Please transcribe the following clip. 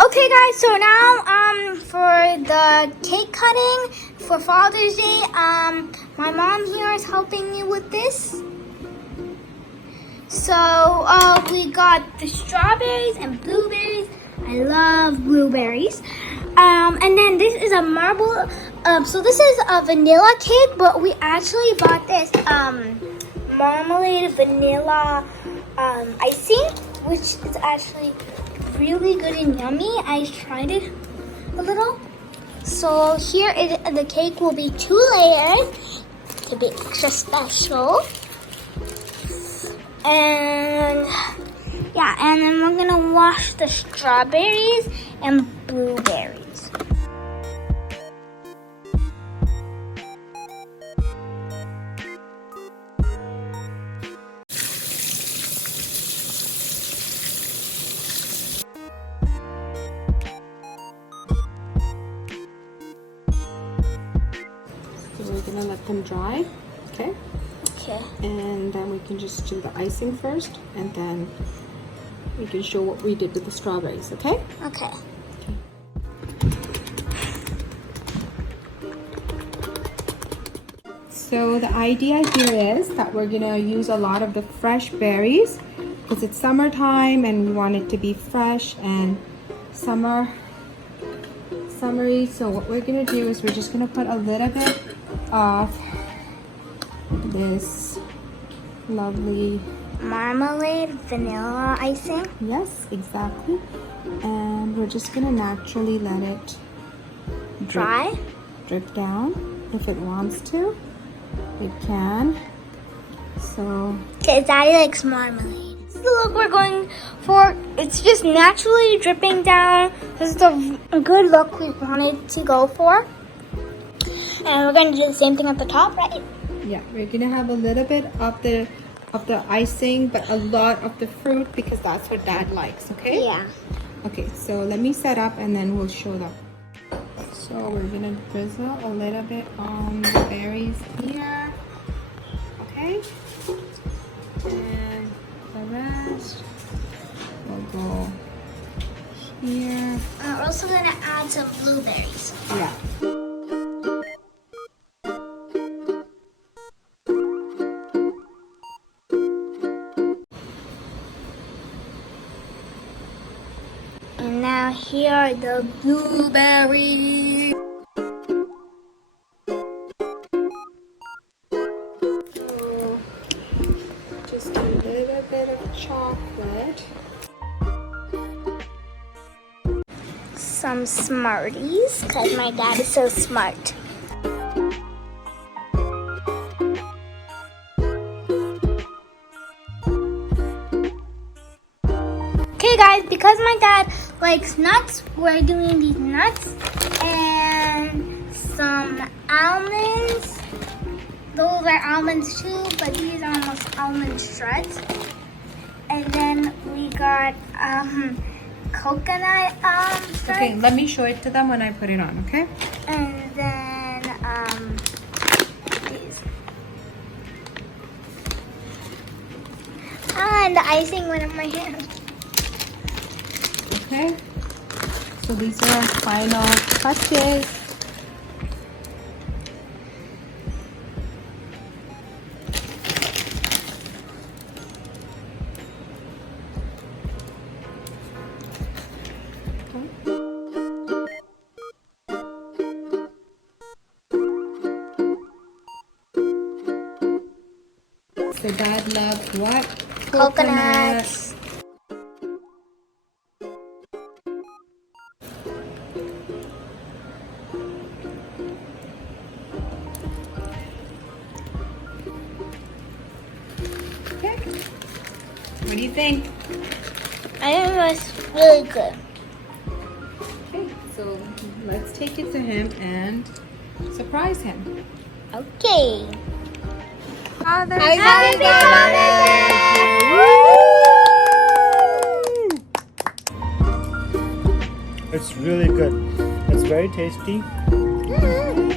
Okay guys, so now for the cake cutting for Father's Day, my mom here is helping me with this. So we got the strawberries and blueberries. I love blueberries. And then this is a marble. So this is a vanilla cake, but we actually bought this marmalade vanilla icing, which is actually really good and yummy. I tried it a little. So here the cake will be 2 layers to be extra special. And yeah, and then we're gonna wash the strawberries and blueberries. So we're gonna let them dry, okay? Okay. And then we can just do the icing first, and then we can show what we did with the strawberries, okay? Okay. So the idea here is that we're gonna use a lot of the fresh berries because it's summertime and we want it to be fresh and summery. So what we're gonna do is we're just gonna put a little bit of this lovely Marmalade vanilla icing. yes, exactly, and we're just gonna naturally let it drip down. If it wants to, it can. So Okay, Daddy likes marmalade. This is the look we're going for. It's just naturally dripping down. This is a good look we wanted to go for. And we're gonna do the same thing at the top, right? yeah, we're gonna have a little bit of the icing, but a lot of the fruit because that's what Dad likes. Okay. Yeah. Okay, so let me set up and then we'll show them. So we're gonna drizzle a little bit on the berries here. Okay. And the rest will go here. We're also gonna add some blueberries. Yeah. And now here are the blueberries. So just a little bit of chocolate. Some Smarties, because my dad is so smart. Okay guys, because my dad likes nuts, we're doing these nuts and some almonds. Those are almonds too, but these are almost almond shreds. And then we got coconut shreds. Okay, let me show it to them when I put it on, okay? And then these. And the icing went in my hand. Okay, so these are our final touches. So Dad loves what? Coconuts. Okay. What do you think? I think it was really good. Okay, so let's take it to him and surprise him. Okay. Happy Father's It's really good. It's very tasty. Day!